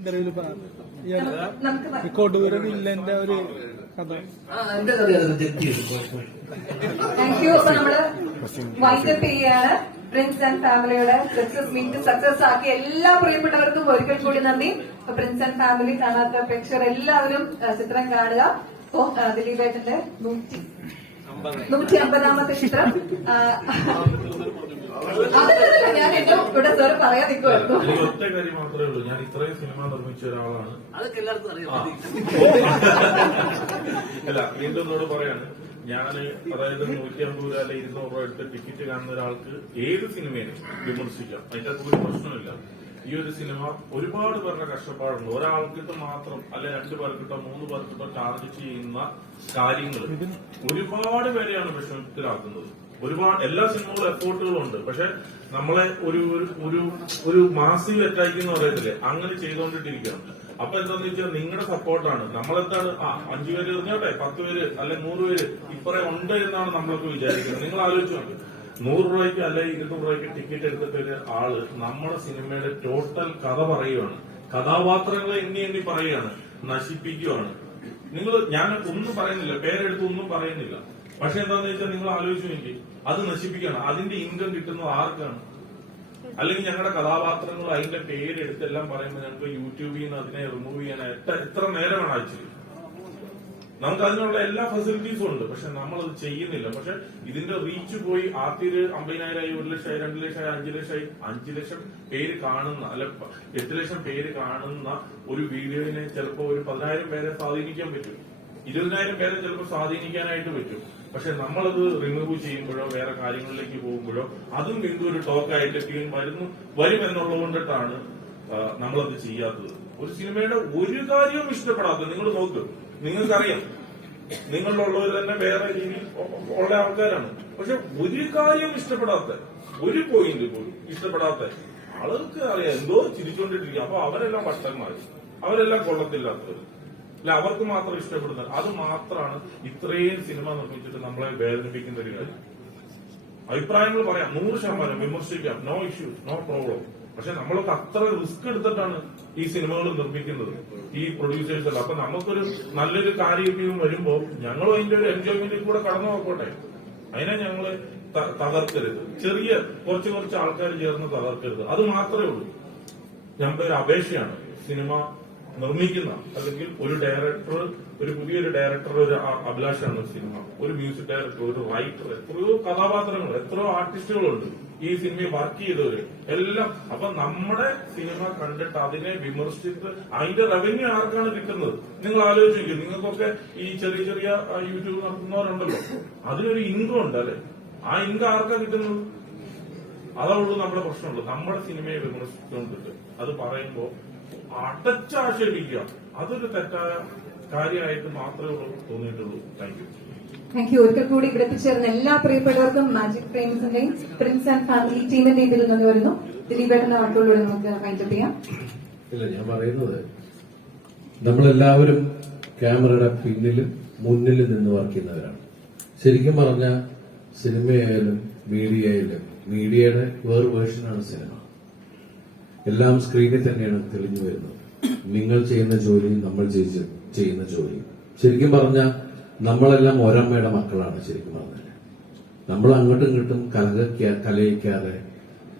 ഇന്റർവ്യൂൽ പറഞ്ഞു കൊടൂര് വില്ലന്റെ ഒരു കഥ. താങ്ക് യു അപ്പൊ നമ്മൾ വൈൻഡപ്പ് ചെയ്യാണ്. പ്രിൻസ് ആൻഡ് ഫാമിലിയുടെ സക്സസ് മീറ്റ് സക്സസ് ആക്കി എല്ലാ പ്രിയപ്പെട്ടവർക്കും ഒരിക്കൽ കൂടി നന്ദി. പ്രിൻസ് ആൻഡ് ഫാമിലി കാണാത്ത പ്രേക്ഷകർ എല്ലാവരും ചിത്രം കാണുക. അപ്പോ ആ, ദിലീപേട്ടന്റെ നൂറ്റി നൂറ്റി അമ്പതാമത്തെ ചിത്രം അതല്ല ഞാൻ ഏറ്റവും ഇവിടെ സാർ പറയാൻ നിൽക്കുമായിരുന്നു എനിക്ക് ഒറ്റ കാര്യം മാത്രമേ ഉള്ളൂ. ഞാൻ ഇത്രയും സിനിമ നിർമ്മിച്ച ഒരാളാണ്. അതൊക്കെ എല്ലാവർക്കും അറിയാം. അല്ല വീണ്ടും എന്നോട് പറയാണ് ഞാൻ അതായത് നൂറ്റി അമ്പത് രൂപ അല്ലെ ഇരുന്നൂറ് രൂപ എടുത്ത് ടിക്കറ്റ് കാണുന്ന ഒരാൾക്ക് ഏത് സിനിമയിലും വിമർശിക്കാം. അതിന്റെ അകത്ത് ഒരു പ്രശ്നമില്ല ഈ ഒരു സിനിമ ഒരുപാട് പേരുടെ കഷ്ടപ്പാടുണ്ട്. ഒരാൾക്കിട്ട് മാത്രം അല്ലെ രണ്ടു പേർക്കിട്ടോ മൂന്ന് പേർക്കിട്ടോ ചാർജ് ചെയ്യുന്ന കാര്യങ്ങൾ ഒരുപാട് പേരെയാണ് വിഷമത്തിലാക്കുന്നത്. ഒരുപാട് എല്ലാ സിനിമകളും എഫോർട്ടുകളും ഉണ്ട് പക്ഷെ നമ്മളെ ഒരു ഒരു- ഒരു മാസിക മാസീവ് അറ്റാക്ക് എന്ന് പറയത്തില്ലേ? അങ്ങനെ ചെയ്തുകൊണ്ടിട്ടിരിക്കുകയാണ് അപ്പൊ എന്താന്ന് വെച്ചാൽ നിങ്ങളുടെ സപ്പോർട്ടാണ് നമ്മളെന്താണ്? ആ അഞ്ചു പേര് എറിഞ്ഞോട്ടെ? പത്ത് പേര് അല്ലെ നൂറ് പേര് ഇപ്പറേ ഉണ്ട് എന്നാണ് നമ്മളൊക്കെ വിചാരിക്കുന്നത്. നിങ്ങൾ ആലോചിച്ചു നോക്ക്. നൂറ് രൂപയ്ക്ക് അല്ലെ ഇരുന്നൂറ് രൂപയ്ക്ക് ടിക്കറ്റ് എടുത്തിട്ട് ഒരു ആൾ നമ്മുടെ സിനിമയുടെ ടോട്ടൽ കഥ പറയുകയാണ് കഥാപാത്രങ്ങളെ എണ്ണി എണ്ണി പറയുകയാണ് നശിപ്പിക്കുകയാണ് നിങ്ങൾ ഞാൻ ഒന്നും പറയുന്നില്ല. പേരെടുത്ത് ഒന്നും പറയുന്നില്ല. പക്ഷെ എന്താന്ന് വെച്ചാൽ നിങ്ങൾ ആലോചിച്ചു അത് നശിപ്പിക്കണം. അതിന്റെ ഇൻകം കിട്ടുന്നത് ആർക്കാണ്? അല്ലെങ്കിൽ ഞങ്ങളുടെ കഥാപാത്രങ്ങൾ അതിന്റെ പേരെടുത്തെല്ലാം പറയുമ്പോൾ ഞങ്ങൾക്ക് യൂട്യൂബിൽ നിന്ന് അതിനെ റിമൂവ് ചെയ്യാൻ എത്ര നേരമാണ് ആക്ച്വലി നമുക്ക് അതിനുള്ള എല്ലാ ഫെസിലിറ്റീസും ഉണ്ട്. പക്ഷെ നമ്മൾ അത് ചെയ്യുന്നില്ല. പക്ഷെ ഇതിന്റെ റീച്ച് പോയി ആദ്യ അമ്പതിനായിരമായി ഒരു ലക്ഷമായി രണ്ട് ലക്ഷമായി അഞ്ചു ലക്ഷമായി അഞ്ചു ലക്ഷം പേര് കാണുന്ന അല്ല എട്ട് ലക്ഷം പേര് കാണുന്ന ഒരു വീഡിയോയിനെ ചിലപ്പോ ഒരു പതിനായിരം പേരെ സ്വാധീനിക്കാൻ പറ്റും. ഇരുപതിനായിരം പേരെ ചിലപ്പോൾ സ്വാധീനിക്കാനായിട്ട് പറ്റും. പക്ഷെ നമ്മളത് റിമൂവ് ചെയ്യുമ്പോഴോ വേറെ കാര്യങ്ങളിലേക്ക് പോകുമ്പോഴോ അതും വീണ്ടും ഒരു ടോക്കായിട്ട് വരുന്നു വരും എന്നുള്ളത് കൊണ്ടിട്ടാണ് നമ്മളത് ചെയ്യാത്തത്. ഒരു സിനിമയുടെ ഒരു കാര്യവും ഇഷ്ടപ്പെടാത്ത നിങ്ങൾ നോക്ക്. നിങ്ങൾക്കറിയാം. നിങ്ങളിലുള്ളവർ തന്നെ വേറെ രീതിയിൽ ഉള്ള ആൾക്കാരാണ്. പക്ഷെ ഒരു കാര്യവും ഇഷ്ടപ്പെടാത്ത ഒരു പോയിന്റ് പോലും ഇഷ്ടപ്പെടാത്ത ആളുകൾക്ക് അറിയാം എന്തോ ചിരിച്ചുകൊണ്ടിരിക്കുക അപ്പൊ അവരെല്ലാം ഭക്ഷന്മാർ അവരെല്ലാം കൊള്ളത്തില്ലാത്തവർ അല്ല അവർക്ക് മാത്രം ഇഷ്ടപ്പെടുന്നത്. അത് മാത്രമാണ് ഇത്രയും സിനിമ നിർമ്മിച്ചിട്ട് നമ്മളെ വേദനിപ്പിക്കുന്ന ഒരു കാര്യം. അഭിപ്രായങ്ങൾ പറയാം. നൂറ് ശതമാനം വിമർശിക്കാം. നോ ഇഷ്യൂ നോ പ്രോബ്ലം പക്ഷെ നമ്മളൊക്കെ അത്ര റിസ്ക് എടുത്തിട്ടാണ് ഈ സിനിമകൾ നിർമ്മിക്കുന്നത് ഈ പ്രൊഡ്യൂസേഴ്സ് എല്ലാം. അപ്പൊ നമുക്കൊരു നല്ലൊരു കാര്യം വരുമ്പോ ഞങ്ങളും അതിന്റെ ഒരു എൻജോയ്മെന്റിൽ കൂടെ കടന്നു നോക്കോട്ടെ അതിനെ ഞങ്ങൾ തകർക്കരുത്. ചെറിയ കുറച്ച് കുറച്ച് ആൾക്കാർ ചേർന്ന് തകർക്കരുത്. അത് മാത്രമേ ഉള്ളൂ. ഞങ്ങളുടെ ഒരു അപേക്ഷയാണ്. സിനിമ നിർമ്മിക്കുന്ന അല്ലെങ്കിൽ ഒരു ഡയറക്ടർ ഒരു പുതിയൊരു ഡയറക്ടർ ഒരു അഭിലാഷമാണ് സിനിമ. ഒരു മ്യൂസിക് ഡയറക്ടർ ഒരു റൈറ്റർ എത്രയോ കഥാപാത്രങ്ങൾ എത്രയോ ആർട്ടിസ്റ്റുകളുണ്ട് ഈ സിനിമയിൽ വർക്ക് ചെയ്തവര്. എല്ലാം അപ്പൊ നമ്മുടെ സിനിമ കണ്ടിട്ട് അതിനെ വിമർശിച്ചിട്ട് അതിന്റെ റവന്യൂ ആർക്കാണ് കിട്ടുന്നത്? നിങ്ങൾ ആലോചിക്കും നിങ്ങൾക്കൊക്കെ ഈ ചെറിയ ചെറിയ യൂട്യൂബ് നടത്തുന്നവരുണ്ടല്ലോ. അതിനൊരു ഇൻകം ഉണ്ട് അല്ലെ? ആ ഇൻകം ആർക്കാ കിട്ടുന്നത്? അതുള്ളൂ നമ്മുടെ പ്രശ്നമുള്ളൂ നമ്മുടെ സിനിമയെ വിമർശിച്ചുകൊണ്ടിട്ട് അത് പറയുമ്പോ അടച്ചാക്ഷേപിക്കുക അതൊരു തെറ്റായ കാര്യമായിട്ട് മാത്രമേ തോന്നിയിട്ടുള്ളൂ. താങ്ക് യു താങ്ക് യു ഒരിക്കൽ കൂടി ഇവിടെ എത്തിച്ചേർന്ന എല്ലാ പ്രിയപ്പെട്ടവർക്കും മാജിക് ഫ്രെയിംസിന്റെയും പ്രിൻസ് ആൻഡ് ഫാമിലി ടീമിന്റെ ഇതിൽ നിന്ന് വരുന്നു ദിലീപേട്ടന്റെ വാക്കുകളിലൂടെ നമുക്ക് വൈൻഡപ്പ് ചെയ്യാം. ഇല്ല ഞാൻ പറയുന്നത് നമ്മളെല്ലാവരും ക്യാമറയുടെ പിന്നിലും മുന്നിലും നിന്ന് വർക്ക് ചെയ്യുന്നവരാണ്. ശരിക്കും പറഞ്ഞ സിനിമയായാലും മീഡിയ ആയാലും മീഡിയയുടെ വേറെ വേർഷനാണ് സിനിമ. എല്ലാം സ്ക്രീനിൽ തന്നെയാണ് തെളിഞ്ഞു വരുന്നത്. നിങ്ങൾ ചെയ്യുന്ന ജോലിയും നമ്മൾ ചെയ്യ- ചെയ്യുന്ന ജോലിയും. ശരിക്കും പറഞ്ഞ നമ്മളെല്ലാം ഒരമ്മയുടെ മക്കളാണ് ശരിക്കും പറഞ്ഞാൽ നമ്മൾ അങ്ങോട്ടും ഇങ്ങോട്ടും കലക കലയിക്കാതെ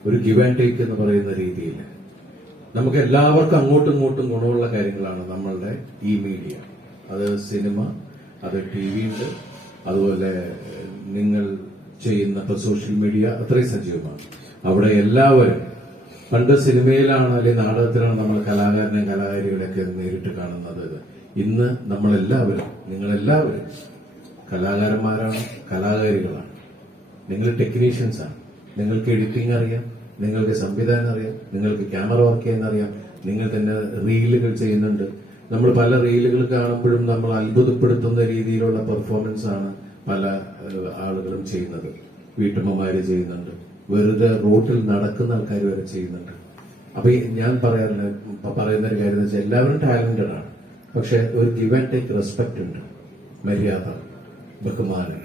ഒരു ഗിവ് ആൻഡ് ടേക്ക് എന്ന് പറയുന്ന രീതിയിൽ നമുക്ക് എല്ലാവർക്കും അങ്ങോട്ടും ഇങ്ങോട്ടും ഗുണമുള്ള കാര്യങ്ങളാണ് നമ്മളുടെ ഈ മീഡിയ അത് സിനിമ അത് ടി വി ഉണ്ട്. അതുപോലെ നിങ്ങൾ ചെയ്യുന്ന സോഷ്യൽ മീഡിയ അത്രയും സജീവമാണ്. അവിടെ എല്ലാവരും പണ്ട് സിനിമയിലാണ് അല്ലെങ്കിൽ നാടകത്തിലാണ് നമ്മൾ കലാകാരനെ കലാകാരികളെയൊക്കെ നേരിട്ട് കാണുന്നത്. ഇന്ന് നമ്മളെല്ലാവരും നിങ്ങളെല്ലാവരും കലാകാരന്മാരാണ് കലാകാരികളാണ്. നിങ്ങൾ ടെക്നീഷ്യൻസ് ആണ്. നിങ്ങൾക്ക് എഡിറ്റിംഗ് അറിയാം നിങ്ങൾക്ക് സംവിധാനം അറിയാം നിങ്ങൾക്ക് ക്യാമറ വർക്ക് ചെയ്യാൻ അറിയാം നിങ്ങൾ തന്നെ റീലുകൾ ചെയ്യുന്നുണ്ട്. നമ്മൾ പല റീലുകൾ കാണുമ്പോഴും നമ്മൾ അത്ഭുതപ്പെടുത്തുന്ന രീതിയിലുള്ള പെർഫോമൻസ് ആണ് പല ആളുകളും ചെയ്യുന്നത്. വീട്ടമ്മമാര് ചെയ്യുന്നുണ്ട്. വെറുതെ റോട്ടിൽ നടക്കുന്ന ആൾക്കാർ വരെ ചെയ്യുന്നുണ്ട്. അപ്പൊ ഞാൻ പറയാറില്ല പറയുന്ന ഒരു കാര്യം വെച്ചാൽ എല്ലാവരും ടാലന്റഡ് ആണ്. പക്ഷെ ഒരു ഗിവ് ആൻഡ് ടേക്ക് റെസ്പെക്ട് ഉണ്ട്. മര്യാദ ബഹുമാനം.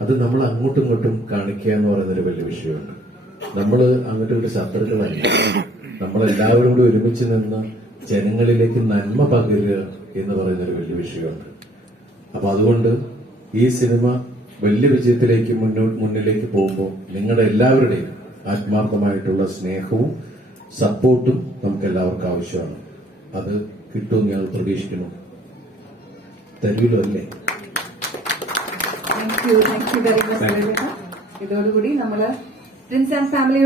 അത് നമ്മൾ അങ്ങോട്ടും ഇങ്ങോട്ടും കാണിക്കുക എന്ന് പറയുന്ന ഒരു വലിയ വിഷയമുണ്ട്. നമ്മൾ അങ്ങോട്ട് ഒരു ശത്രുക്കളല്ല നമ്മളെല്ലാവരും കൂടി ഒരുമിച്ച് നിന്ന് ജനങ്ങളിലേക്ക് നന്മ പകരുക എന്ന് പറയുന്ന ഒരു വലിയ വിഷയമുണ്ട്. അപ്പൊ അതുകൊണ്ട് ഈ സിനിമ വലിയ വിജയത്തിലേക്ക് മുന്നോട്ട് മുന്നിലേക്ക് പോകുമ്പോൾ നിങ്ങളുടെ എല്ലാവരുടെയും ആത്മാർത്ഥമായിട്ടുള്ള സ്നേഹവും സപ്പോർട്ടും നമുക്ക് എല്ലാവർക്കും ആവശ്യമാണ്. അത് കിട്ടുമെന്ന് ഞങ്ങൾ പ്രതീക്ഷിക്കുന്നു. തരൂലോ അല്ലേ? ഇതോടുകൂടി നമ്മൾ പ്രിൻസ് ആൻഡ് ഫാമിലി